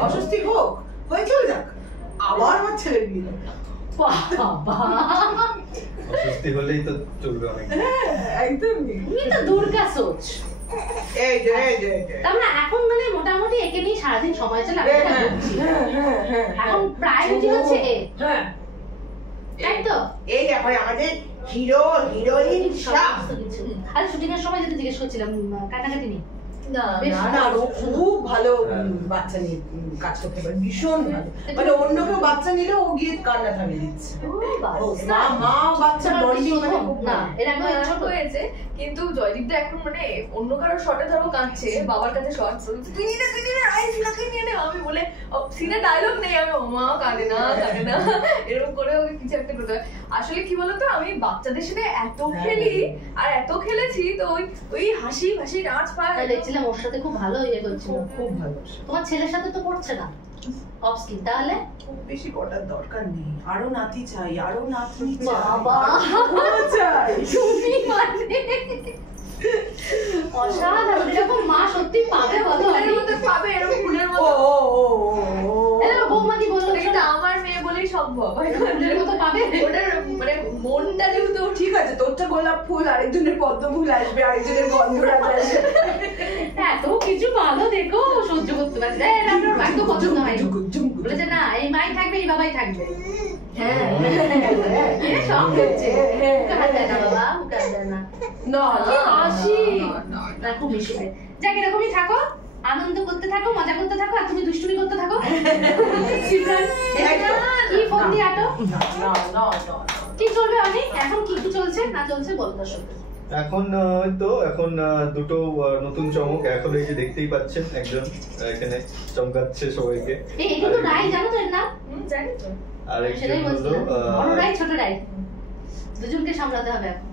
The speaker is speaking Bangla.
পাচ্ছে অস্বস্তি হোক হয়ে চলে যাক, আবার আমার ছেলের বিয়ে। বাবা অস্বস্তি হলেই তো চলবে অনেক। একদমই তুমি তো দুর্গা সোচ। এই যে তার মানে এখন মানে মোটামুটি একে নিয়ে সারাদিন সময় চলে। এখন প্রায়োরিটি হচ্ছে এ। হ্যাঁ তাই তো? এই এখন আমাদের হিরো হিরোইন সব। আর শুটিং এর সময় যেটা জিজ্ঞেস করছিলাম, কাটাকাটি নেই? না ও খুব ভালো বাচ্চা নিয়ে কাজ করতে পারে, ভীষণ ভালো। মানে অন্য কেউ বাচ্চা নিলে ও গিয়ে কান্না থামিয়ে দিচ্ছে। মা বাচ্চা বন্ডিং মানে খুব না, এর আগে ছোট হয়েছে, কিন্তু জয়দীপদা এখন মানে অন্য কারো শটে ধরো কাঁদছে, বাবার কাছে শট, তুই নিয়ে নে আই সিনাকে নিয়ে নে, আমি বলে সিনে ডায়লগ নেই, আমি মা কাঁদে না এরকম করে ওকে কিছু একটা করতে হয়। আসলে কি বলতো, আমি বাচ্চাদের সাথে এত খেলি আর এত খেলেছি, তো ওই হাসি হাসি নাচ পায় দেখছিলাম ওর সাথে খুব ভালো ইয়ে করছিল। খুব ভালো। তোমার ছেলের সাথে তো করছে না অফ স্ক্রিন, তাহলে খুব বেশি করার দরকার নেই, আরো নাতি চাই, আরো নাতনি বাবা চাই। তুমি মানে অসাধারণ, এরকম মা সত্যি পাবে বলো? ফুলের মতো পাবে, এরকম ফুলের মতো। বৌমা কি বললো? এটা আমার মেয়ে বলেই সম্ভব, ফুলের মতো পাবে। ওটার মানে মনটা যেহেতু ঠিক আছে, তোরটা গোলাপ ফুল, আরেকজনের পদ্ম ফুল আসবে, আরেকজনের গন্ধরাজ আসবে। এত কিছু ভালো দেখো সহ্য করতে পারছে। আপনার ভাগ্য পছন্দ হয় বলেছে না, এই মাই থাকবে, এই বাবাই থাকবে। হ্যাঁ সব হচ্ছে, মুখে না বাবা, মুখে না না কি হাসি, খুব মিশবে। যাক এরকমই থাকো, আনন্দ করতে থাকো, মজা করতে থাকো, আর তুমি দুষ্টুমি করতে থাকো। সিমরান কি ফোন দিয়ে আটো? কি চলবে অনেক এখন? কি কি চলছে না চলছে বলো দর্শক। এখন এখন দুটো নতুন চমক। এখন এই যে দেখতেই পাচ্ছেন একজন এখানে চমকাচ্ছে সবাইকে। এটা তো রাই, জানো তো এর নাম? জানি তো। আর একজন সেটাই হলো বলছিলাম, বড় রাই ছোট রাই দুজনকে সামলাতে হবে এখন।